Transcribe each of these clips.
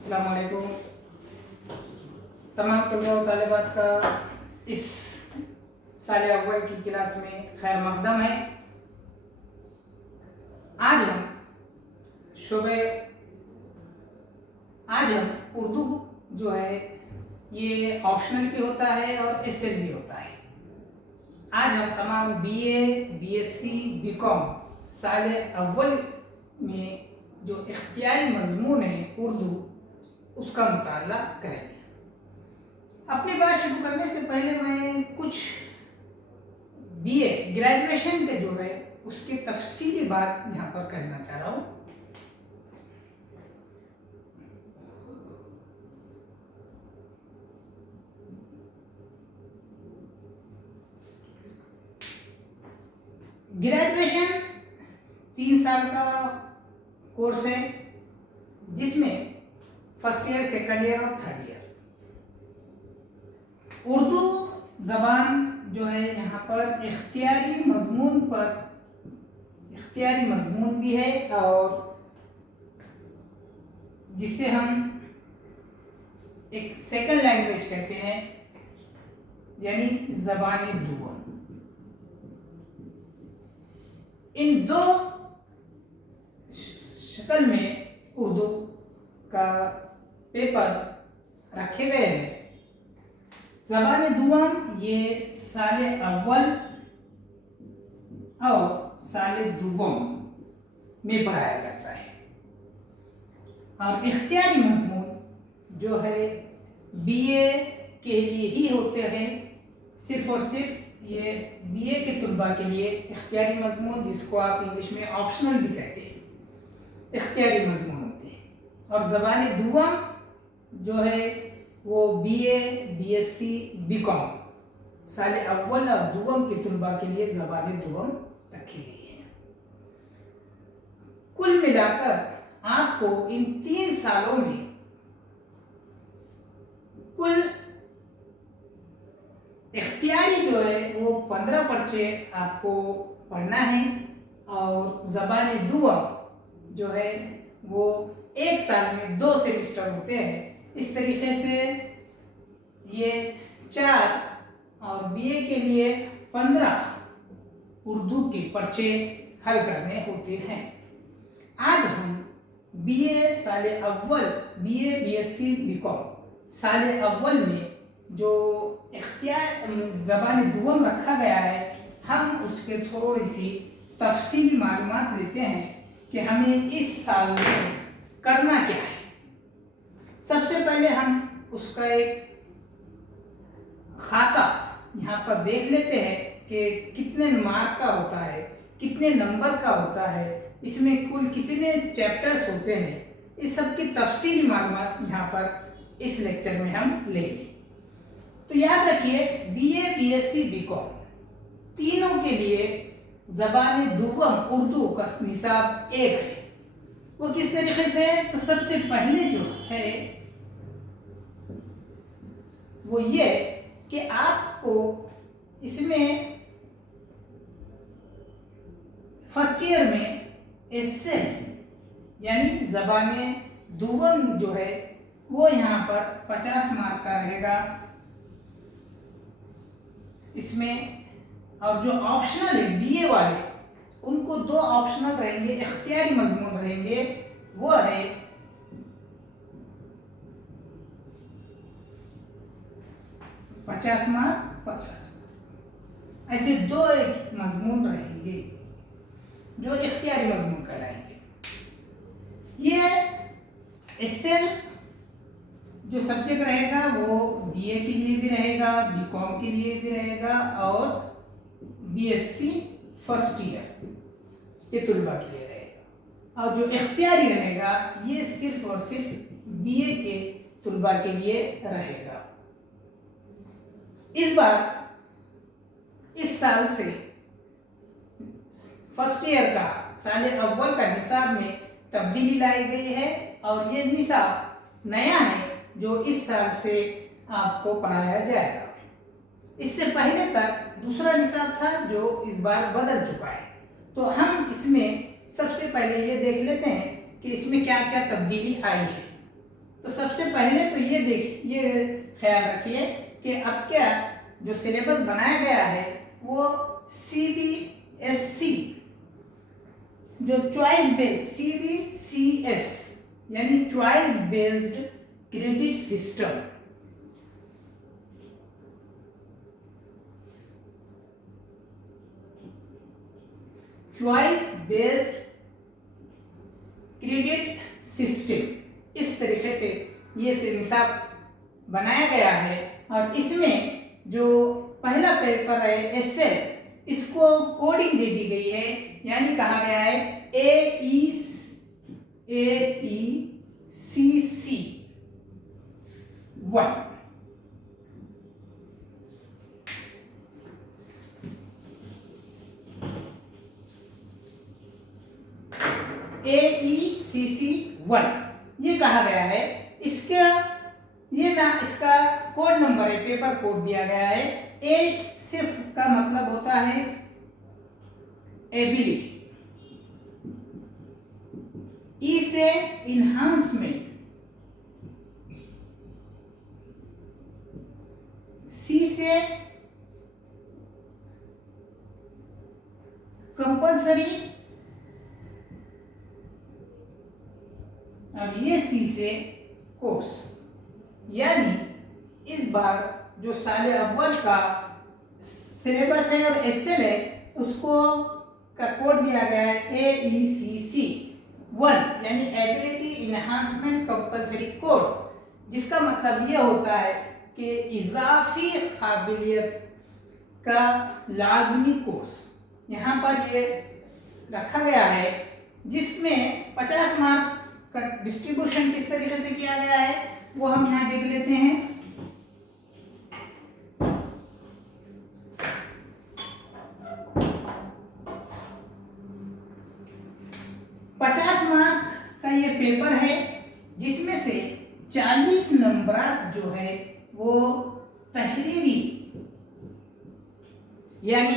अस्सलाम वालेकुम तमाम तलबा व तालिबात का इस साल अव्वल की क्लास में खैर मकदम है। आज हम उर्दू जो है ये ऑप्शनल भी होता है और एसएल भी होता है। आज हम तमाम बीए, बीएससी, बीकॉम साल अव्वल में जो इख्तियारी मजमून है उर्दू उसका मुताला करेंगे। अपनी बात शुरू करने से पहले मैं कुछ बीए ग्रेजुएशन के जो है उसकी तफसीली बात यहाँ पर करना चाह रहा हूँ। ग्रेजुएशन 3 साल का कोर्स है जिसमें फर्स्ट ईयर, सेकंड ईयर और थर्ड ईयर। उर्दू जबान जो है यहाँ पर इख्तियारी मजमून भी है और जिसे हम एक सेकंड लैंग्वेज कहते हैं, यानी ज़बानी दुआ। इन दो शक्ल में उर्दू का पेपर रखे गए हैं। ज़बान दुआम ये साल अव्वल और साल दुवम में पढ़ाया जाता है और इख्तियारी मजमून जो है बीए के लिए ही होते हैं। सिर्फ और सिर्फ ये बीए के तुलबा के लिए इख्तियारी मजमून, जिसको आप इंग्लिश में ऑप्शनल भी कहते हैं, इख्तियारी मजमून होते हैं। और ज़बान दुआम जो है वो बीए, बीएससी, बीकॉम साल अव्वल और दुआम के तुलबा के लिए ज़बान दुआम रखी गई है। कुल मिलाकर आपको इन 3 सालों में कुल इख्तियारी जो है वो 15 पर्चे आपको पढ़ना है और ज़बान दुआम जो है वो 1 साल में 2 सेमिस्टर होते हैं। इस तरीके से ये 4 और बीए के लिए 15 उर्दू के पर्चे हल करने होते हैं। आज हम बीए साल अव्वल, बीए, बीएससी, बीकॉम साल अव्वल में जो इख्तियार ज़बान दुआम रखा गया है, हम उसके थोड़ी सी तफसीली मालूमात लेते हैं कि हमें इस साल में करना क्या है। सबसे पहले हम उसका एक खाका यहाँ पर देख लेते हैं कि कितने मार्क का होता है, कितने नंबर का होता है, इसमें कुल कितने चैप्टर्स होते हैं। इस सब की तफसीली मालूमात यहाँ पर इस लेक्चर में हम लेंगे। तो याद रखिए, बीए, बीएससी, बीकॉम तीनों के लिए ज़बान दुआम उर्दू का निसाब एक है। वो किस तरीके से? तो सबसे पहले जो है वो ये कि आपको इसमें फर्स्ट ईयर में एसएल यानी ज़बान दुआम जो है वो यहाँ पर 50 मार्क का रहेगा इसमें। और जो ऑप्शनल है बीए वाले, उनको 2 ऑप्शनल रहेंगे, इख्तियारी मजमून रहेंगे, वो है 50 मार्क, 50 मार्क। ऐसे 2 एक मजमून रहेंगे जो इख्तियारी मजमून कहलाएंगे। ये एसएल जो सब्जेक्ट रहेगा वो बीए के लिए भी रहेगा, बीकॉम के लिए भी रहेगा और बीएससी फर्स्ट ईयर के तुलबा के लिए रहेगा। और जो इख्तियारी रहेगा ये सिर्फ और सिर्फ बीए के तुलबा के लिए रहेगा। इस बार इस साल से फर्स्ट ईयर का साल अव्वल का निसाब में तब्दीली लाई गई है और ये निसाब नया है जो इस साल से आपको पढ़ाया जाएगा। इससे पहले तक दूसरा निसाब था जो इस बार बदल चुका है। तो हम इसमें सबसे पहले ये देख लेते हैं कि इसमें क्या क्या तब्दीली आई है। तो सबसे पहले तो ये ख्याल रखिए कि अब क्या जो सिलेबस बनाया गया है वो CBSC जो चॉइस बेस्ड CBCS यानी choice based credit system, choice based credit system, इस तरीके से ये निसाब बनाया गया है। और इसमें जो पहला पेपर है एसए, इसको कोडिंग दे दी गई है, यानी कहा गया है AECC1। AECC1 ये कहा गया है। इसका कोड नंबर है, पेपर कोड दिया गया है। ए सिर्फ का मतलब होता है एबिलिटी, ई से इन्हांसमेंट, सी से कंपल्सरी और ये सी से कोर्स। यानी इस बार जो साल अव्वल का सिलेबस है और एसएल है उसको का कोड दिया गया है AECC1 यानी एबिलिटी इनहांसमेंट कंपल्सरी कोर्स, जिसका मतलब यह होता है कि इजाफी काबिलियत का लाजमी कोर्स यहाँ पर ये रखा गया है, जिसमें 50 मार्क का डिस्ट्रीब्यूशन किस तरीके से किया गया है वो हम यहाँ देख लेते हैं। मार्क का ये पेपर है, जिसमें से 40 नंबर जो है वो तहरीरी यानी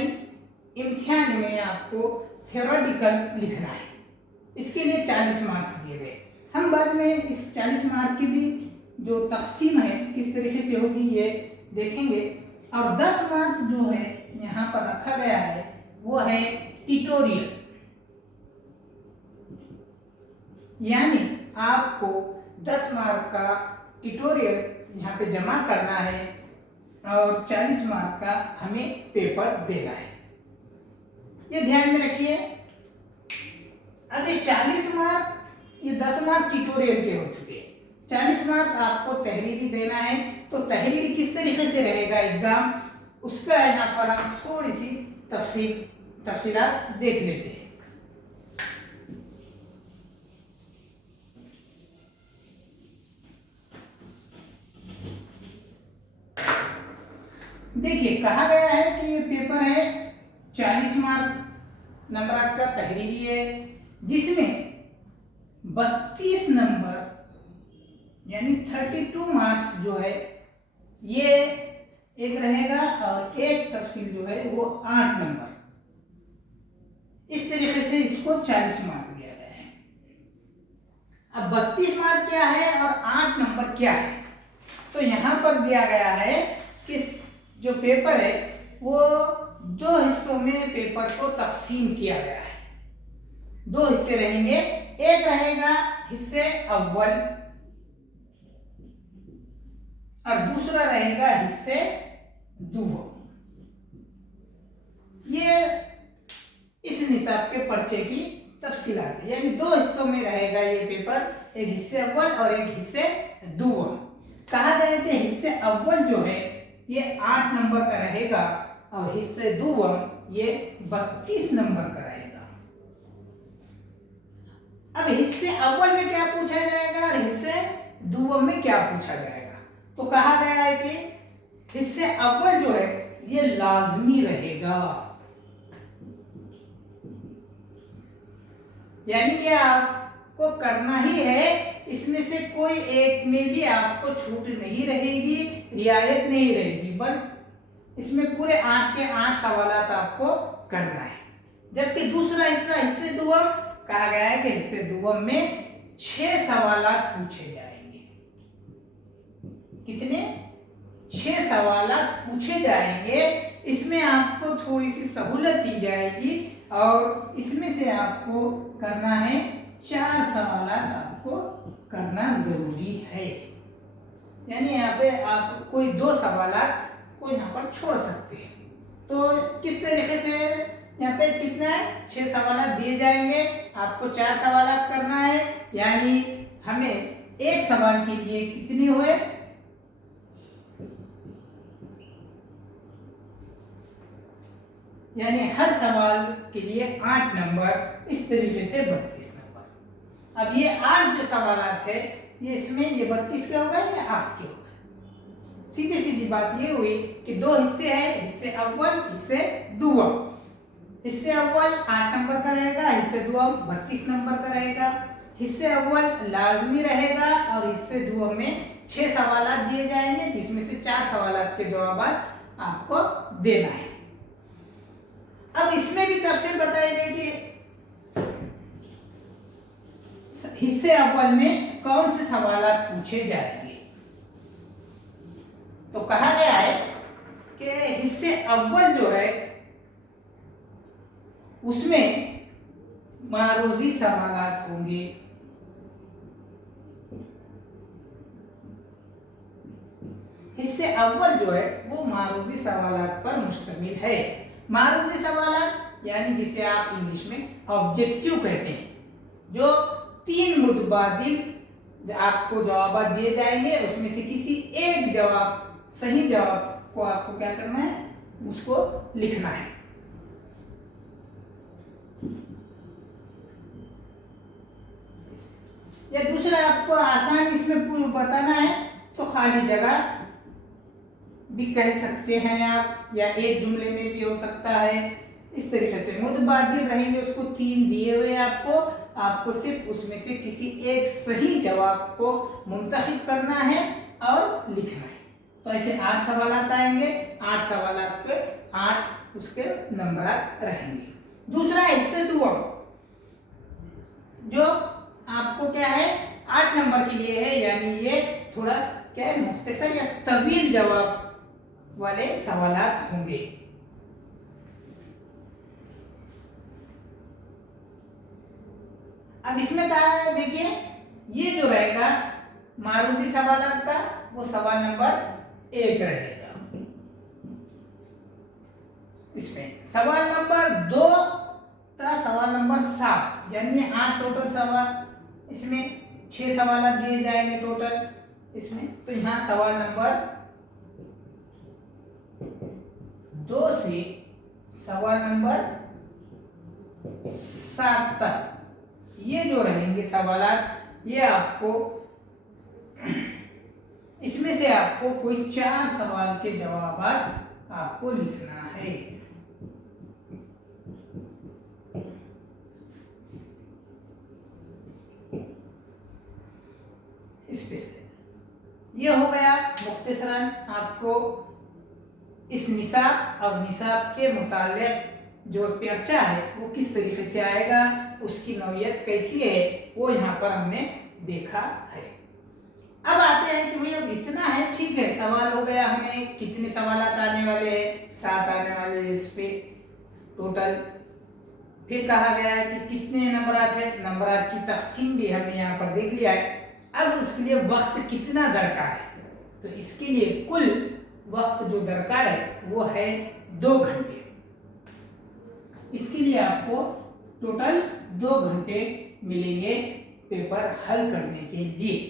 इम्तिहान में आपको थ्योरेटिकल लिखना है, इसके लिए 40 मार्क्स दिए गए। हम बाद में इस 40 मार्क की भी जो तकसीम है किस तरीके से होगी ये देखेंगे। और 10 मार्क जो है यहाँ पर रखा गया है वो है ट्यूटोरियल, यानी आपको 10 मार्क का ट्यूटोरियल यहाँ पे जमा करना है और 40 मार्क का हमें पेपर देना है, ये ध्यान में रखिए। अब ये 40 मार्क, ये 10 मार्क ट्यूटोरियल के हो चुके हैं, 40 मार्क आपको तहरीरी देना है। तो तहरीरी किस तरीके से रहेगा एग्जाम, उसका यहाँ पर हम थोड़ी सी तफसीलात देख लेते हैं। देखिए कहा गया है कि ये पेपर है 40 मार्क नंबर का तहरीरी है, जिसमें 32 नंबर यानी 32 मार्क्स जो है ये एक रहेगा और एक तफसील जो है वो 8 नंबर, इस तरीके से इसको 40 मार्क दिया गया है। अब 32 मार्क क्या है और 8 नंबर क्या है, तो यहाँ पर दिया गया है कि जो पेपर है वो 2 हिस्सों में पेपर को तकसीम किया गया है। 2 हिस्से रहेंगे, एक रहेगा हिस्से अव्वल और दूसरा रहेगा हिस्से दूसरा। ये इस निसाब के पर्चे की तफसीलात है, यानी 2 हिस्सों में रहेगा ये पेपर, एक हिस्से अव्वल और एक हिस्से दूसरा। कहा गया कि हिस्से अव्वल जो है ये 8 नंबर का रहेगा और हिस्से दूसरा ये 32 नंबर का रहेगा। अब हिस्से अव्वल में क्या पूछा जाएगा और हिस्से दूसरा में क्या पूछा जाएगा, तो कहा गया है कि हिस्से अव्वल जो है ये लाजमी रहेगा, यानी ये आपको करना ही है, इसमें से कोई एक में भी आपको छूट नहीं रहेगी, रियायत नहीं रहेगी, बट इसमें पूरे 8 के 8 सवालात आपको करना है। जबकि दूसरा हिस्सा हिस्से दुआम कहा गया है कि हिस्से दुआम में 6 सवालात पूछे जाएंगे, कितने 6 सवालात पूछे जाएंगे। इसमें आपको थोड़ी सी सहूलत दी जाएगी और इसमें से आपको करना है 4 सवालात आपको करना जरूरी है। यानी यहाँ पे आप कोई 2 सवालात को यहाँ पर छोड़ सकते हैं। तो किस तरीके से यहाँ पे कितना है 6 सवालात दिए जाएंगे, आपको 4 सवालात करना है। यानी हमें एक सवाल के लिए कितने हुए, यानी हर सवाल के लिए 8 नंबर, इस तरीके से 32 नंबर। अब ये 8 जो सवालात है ये इसमें ये 32 के हो गए या 8 के हो गए। सीधी सीधी बात ये हुई कि 2 हिस्से हैं, हिस्से अव्वल हिस्से दुअम। हिस्से अव्वल 8 नंबर का रहेगा, हिस्से दुअम 32 नंबर का रहेगा। हिस्से अव्वल लाजमी रहेगा और हिस्से दुअम में 6 सवालात दिए जाएंगे जिसमें से 4 सवालात के जवाब आपको देना है। अब इसमें भी तफसील बताई गई कि हिस्से अव्वल में कौन से सवालात पूछे जाएंगे। तो कहा गया है कि हिस्से अव्वल जो है उसमें मारूजी सवालात होंगे। हिस्से अव्वल जो है वो मारूजी सवालात पर मुश्तमिल है। मारूजी सवालात यानी जिसे आप इंग्लिश में ऑब्जेक्टिव कहते हैं, जो 3 मुतबादिल आपको जवाब दिए जाएंगे, उसमें से किसी एक जवाब सही जवाब को आपको क्या करना है, उसको लिखना है। या दूसरा आपको आसान इसमें बताना है तो खाली जगह भी कह सकते हैं आप, या एक जुमले में भी हो सकता है। इस तरीके से मुतबादिल रहेंगे, उसको 3 दिए हुए आपको सिर्फ उसमें से किसी एक सही जवाब को मुंतखब करना है और लिखना है। तो ऐसे 8 सवालात आएंगे, 8 सवालात पे 8 उसके नंबर रहेंगे। दूसरा हिस्से दुअम, जो आपको क्या है 8 नंबर के लिए है, यानी ये थोड़ा क्या है मुख्तसर या तवील जवाब वाले सवालात होंगे। अब इसमें कहा है, देखिए ये जो रहेगा मारूजी सवालात का वो सवाल नंबर 1 रहेगा। इसमें सवाल नंबर 2 का सवाल नंबर 7, यानी 8 टोटल सवाल, इसमें 6 सवाल दिए जाएंगे टोटल इसमें। तो यहाँ सवाल नंबर 2 से सवाल नंबर 7 तक ये जो रहेंगे सवालात, ये आपको इसमें से आपको कोई 4 सवाल के जवाब आपको लिखना है। इसमें से ये हो गया मुख्तसरन आपको इस निसाब और निसाब के मुताल्लिक़ जो पर्चा है वो किस तरीके से आएगा, उसकी नौइयत कैसी है, वो यहाँ पर हमने देखा है। अब आते हैं कि भाई अब इतना है, ठीक है, सवाल हो गया, हमें कितने सवालात आने वाले हैं, 7 आने वाले हैं इस पे टोटल। फिर कहा गया है कि कितने नंबरात है, नंबरात की तकसीम भी हमने यहाँ पर देख लिया है। अब उसके लिए वक्त कितना दरकार है, तो इसके लिए कुल वक्त जो दरकार है वो है 2 घंटे। इसके लिए आपको टोटल 2 घंटे मिलेंगे पेपर हल करने के लिए।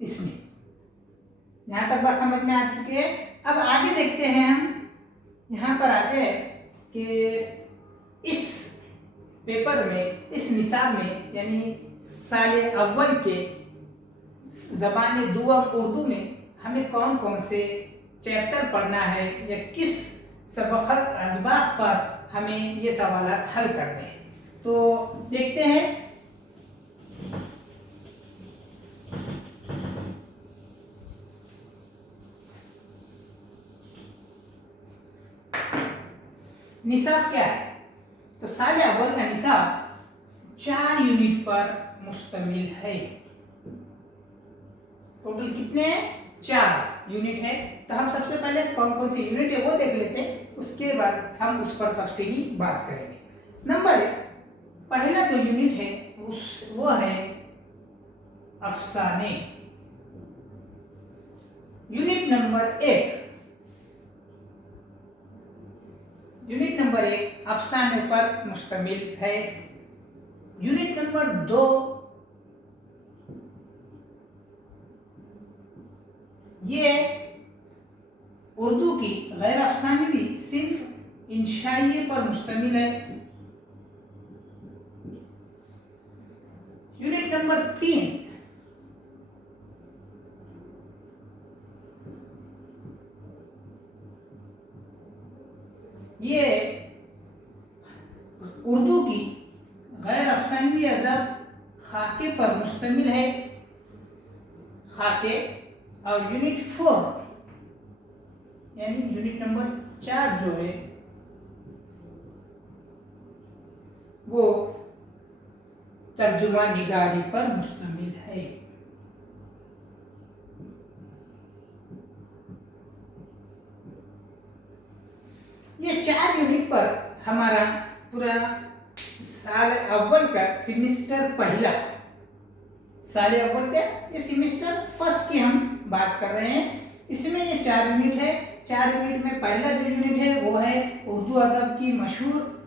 इसमें यहां तक बात समझ में आ चुकी है। अब आगे देखते हैं हम, यहां पर आते हैं कि इस पेपर में, इस निसाब में, यानी साल अव्वल के ज़बान दुअम उर्दू में हमें कौन कौन से चैप्टर पढ़ना है या किस सबक अज़बात पर हमें ये सवालात हल करने हैं। तो देखते हैं। निसाब क्या है, तो साल अव्वल का निसाब 4 यूनिट पर मुश्तमिल है। टोटल कितने हैं? 4 यूनिट है। तो हम सबसे पहले कौन कौन सी यूनिट है वो देख लेते हैं, उसके बाद हम उस पर तफसीली बात करेंगे। नंबर 1, पहला जो यूनिट है वो है अफसाने। यूनिट नंबर 1 अफसाने पर मुश्तमिल है। यूनिट नंबर 2 ये उर्दू की गैर अफसानवी सिर्फ इंशाइये पर मुश्तमिल है। यूनिट नंबर 3 ये उर्दू की गैर अफसानवी अदब खाके पर मुश्तमिल है, खाके। और यूनिट 4 यानी यूनिट नंबर 4 जो है वो तर्जुमा निगारी पर मुश्तमिल है। ये 4 यूनिट पर हमारा पूरा साल अव्वल का सेमेस्टर पहला, साल अव्वल का ये सेमेस्टर फर्स्ट की हम बात कर रहे हैं। इसमें ये 4 यूनिट है। 4 यूनिट में पहला जो यूनिट है वो है उर्दू अदब की मशहूर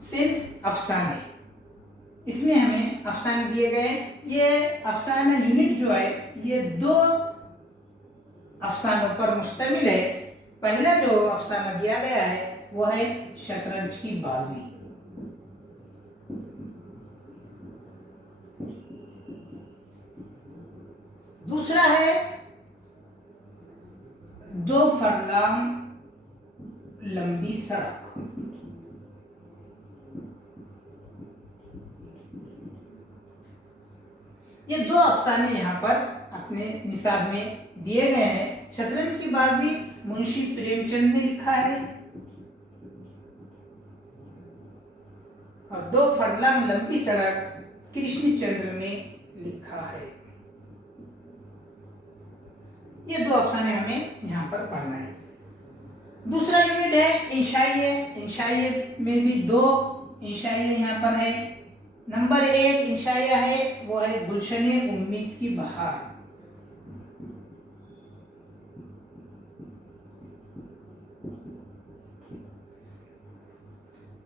सिर्फ अफसाने। इसमें हमें अफसाने दिए गए। ये अफसाना यूनिट जो है ये 2 अफसानों पर मुश्तमिल है। पहला जो अफसाना दिया गया है वो है शतरंज की बाजी। दूसरा है 2 फरलांग लंबी सड़क। ये 2 अफसाने यहाँ पर अपने निसाब में दिए गए हैं। शतरंज की बाजी मुंशी प्रेमचंद ने लिखा है और 2 फरलांग लंबी सड़क कृष्णचंद्र ने लिखा है। ये 2 अफसाने हमें यहाँ पर पढ़ना है। दूसरा यूनिट है इंशाइये। इंशाइये में भी 2 इंशाइये यहाँ पर है। नंबर 1 इंशाइया है वो है गुलशने उम्मीद की बहार।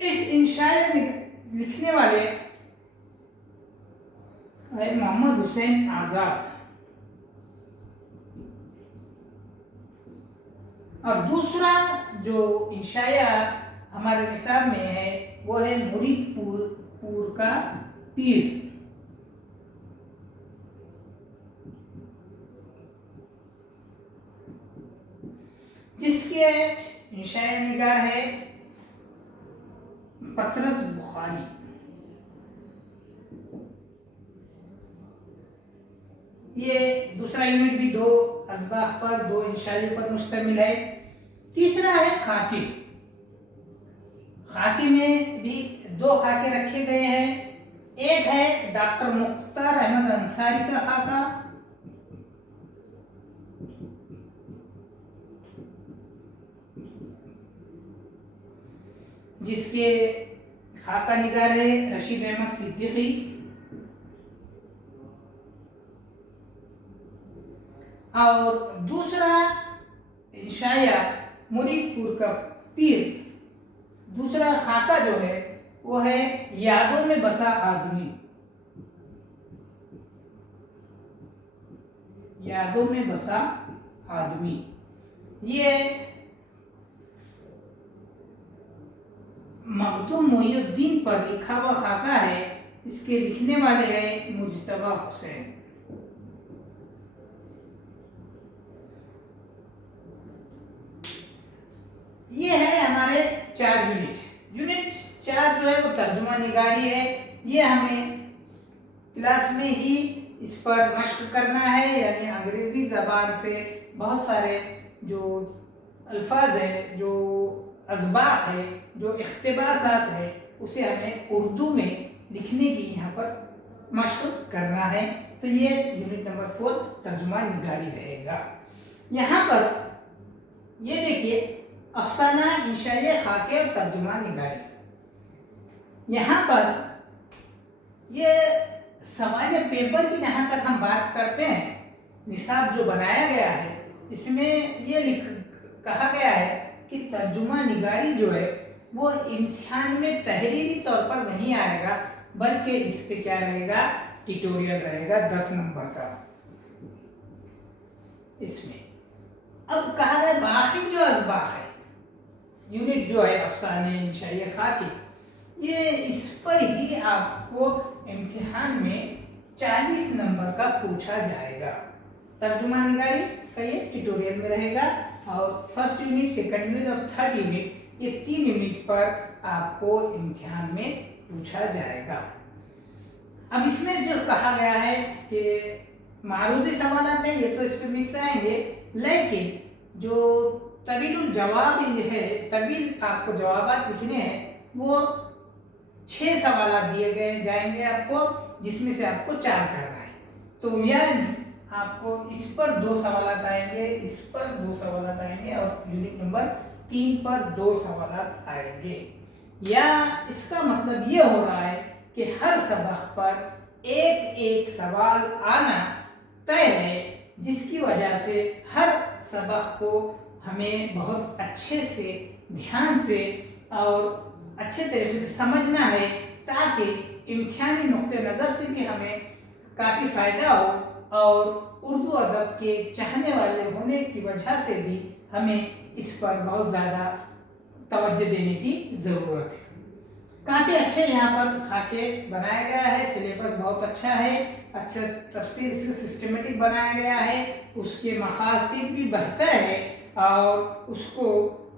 इस इंशाइया में लिखने वाले है मोहम्मद हुसैन आजाद। और दूसरा जो इंशाया हमारे निसाब में है वो है मुरीदपुर का पीर। जिसके इंशाया निगार है पतरस बुखारी। ये दूसरा यूनिट भी 2 असबाह पर 2 इंशाइयों पर मुश्तमिल है। तीसरा है खाके। खाके में भी 2 खाके रखे गए हैं। एक है डॉक्टर मुख्तार अहमद अंसारी का खाका, जिसके खाका निगार है रशीद अहमद सिद्दीकी। और दूसरा इंशाया मुरीदपुर का पीर। दूसरा खाका जो है वो है यादों में बसा आदमी। यादों में बसा आदमी ये मखदूम मोइनुद्दीन पर लिखा हुआ खाका है। इसके लिखने वाले हैं मुज्तबा हुसैन। ये है हमारे 4 यूनिट। यूनिट 4 जो है वो तर्जुमा निगारी है। ये हमें क्लास में ही इस पर मश्क करना है, यानी अंग्रेजी ज़बान से बहुत सारे जो अल्फाज है, जो अज़बाह है, जो इख्तिबासात है, उसे हमें उर्दू में लिखने की यहाँ पर मश्क करना है। तो ये यूनिट नंबर 4 तर्जुमा निगारी रहेगा। यहाँ पर ये देखिए अफसाना इंशाए खाके और तर्जुमा निगारी। यहाँ पर ये सवाल पेपर की जहाँ तक हम बात करते हैं, निसाब जो बनाया गया है इसमें ये कहा गया है कि तर्जुमा निगारी जो है वो इम्तिहान में तहरीरी तौर पर नहीं आएगा, बल्कि इस पे क्या रहेगा, ट्यूटोरियल रहेगा 10 नंबर का इसमें। अब कहा गया बाकी जो असबाक है, यूनिट जो है अफसाने इंशाए खाकी, ये इस पर ही आपको इम्तिहान में 40 नंबर का पूछा जाएगा। तर्जुमा निगारी का ये ट्यूटोरियल में रहेगा और फर्स्ट यूनिट, सेकंड यूनिट और थर्ड यूनिट, ये 3 यूनिट पर आपको इम्तिहान में पूछा जाएगा। अब इसमें जो कहा गया है कि मारूजी सवालात है, ये तो इस पे मिक्स आएंगे, लेकिन जो तवील जवाब ये है, तवील आपको जवाबात लिखने हैं, वो 6 सवालात दिए गए जाएंगे आपको, जिसमें से आपको 4 करना है। तो यानी आपको इस पर 2 सवालात आएंगे, इस पर 2 सवालात आएंगे और यूनिट नंबर 3 पर 2 सवालात आएंगे। या इसका मतलब ये हो रहा है कि हर सबक पर एक सवाल आना तय है, जिसकी वजह से हर सबक को हमें बहुत अच्छे से, ध्यान से और अच्छे तरीके से समझना है, ताकि इम्तिहानी नुक्ते नज़र से भी हमें काफ़ी फ़ायदा हो और उर्दू अदब के चाहने वाले होने की वजह से भी हमें इस पर बहुत ज़्यादा तवज्जो देने की ज़रूरत है। काफ़ी अच्छे यहाँ पर खाके बनाया गया है, सिलेबस बहुत अच्छा है, अच्छा तफसील से सिस्टमेटिक बनाया गया है, उसके मकासद भी बेहतर है और उसको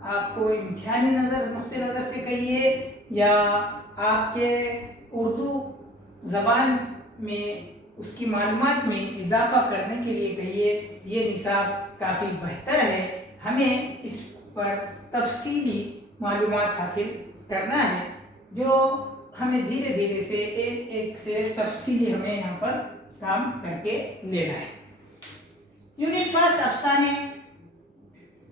आपको इम्तिहानी नुक्ते नज़र से कहिए या आपके उर्दू ज़बान में उसकी मालूमात में इजाफा करने के लिए कहिए, ये निसाब काफ़ी बेहतर है। हमें इस पर तफसीली मालूमात हासिल करना है, जो हमें धीरे धीरे से एक से तफसीली हमें यहाँ पर काम करके लेना है। यूनिट फर्स्ट अफसाने,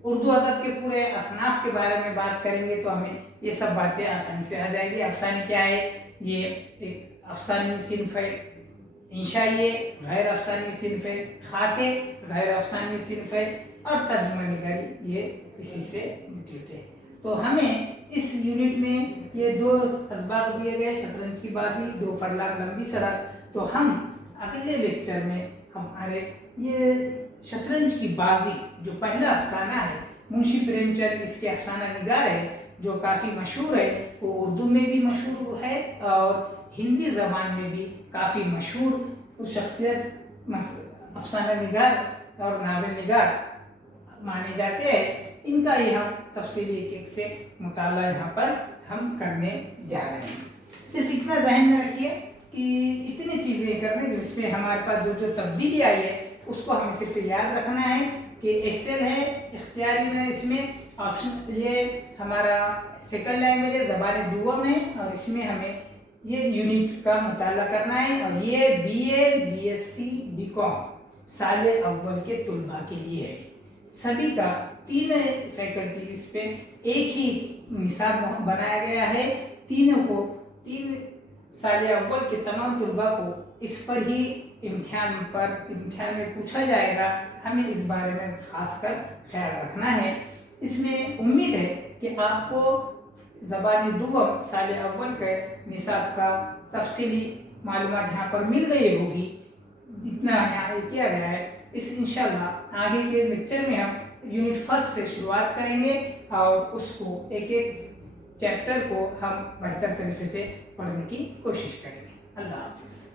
उर्दू अदब के पूरे असनाफ के बारे में बात करेंगे तो हमें ये सब बातें आसानी से आ जाएगी। अफसाने क्या है, ये एक अफसानी सिन्फ है, इंशाइए गैर अफसानी सिन्फ है, खाके गैर अफसानी सिन्फ है और तर्जुमा निगारी ये इसी से रिलेटेड है। तो हमें इस यूनिट में ये 2 असबाक दिए गए, शतरंज की बाजी, 2 फरलांग लंबी सड़क। तो हम अगले लेक्चर में हमारे ये शतरंज की बाजी जो पहला अफसाना है, मुंशी प्रेमचंद इसके अफसाना निगार है, जो काफ़ी मशहूर है, वो उर्दू में भी मशहूर है और हिंदी ज़बान में भी काफ़ी मशहूर शख्सियत अफसाना निगार और नावल निगार माने जाते हैं। इनका ही हम तफसीली एक से मुताला यहाँ पर हम करने जा रहे हैं। सिर्फ इतना जहन में रखिए कि इतनी चीज़ें करने जिसमें हमारे पास जो जो तब्दीली आई है उसको हमें सिर्फ याद रखना है कि एसएल है, इख्तियारी में इसमें ऑप्शन, ये हमारा सेकंड लैंग्वेज है, ज़बान दुआ में, और इसमें हमें ये यूनिट का मुताला करना है। और ये बीए, बीएससी, बीकॉम साल अव्वल के तुलबा के लिए है। सभी का 3 फैकल्टीज पे एक ही निसाब बनाया गया है। तीनों को 3 साल अव्वल के तमाम तुलबा को इस पर ही इम्तिहान में पूछा जाएगा। हमें इस बारे में खासकर ख्याल रखना है। इसमें उम्मीद है कि आपको ज़बान दुआ साल अव्वल के निसाब का तफसीली मालूमात यहाँ पर मिल गई होगी, जितना यहाँ किया गया है। इस इंशाल्लाह आगे के लेक्चर में हम यूनिट फर्स्ट से शुरुआत करेंगे और उसको एक चैप्टर को हम बेहतर तरीके से पढ़ने की कोशिश करेंगे। अल्लाह हाफिज़।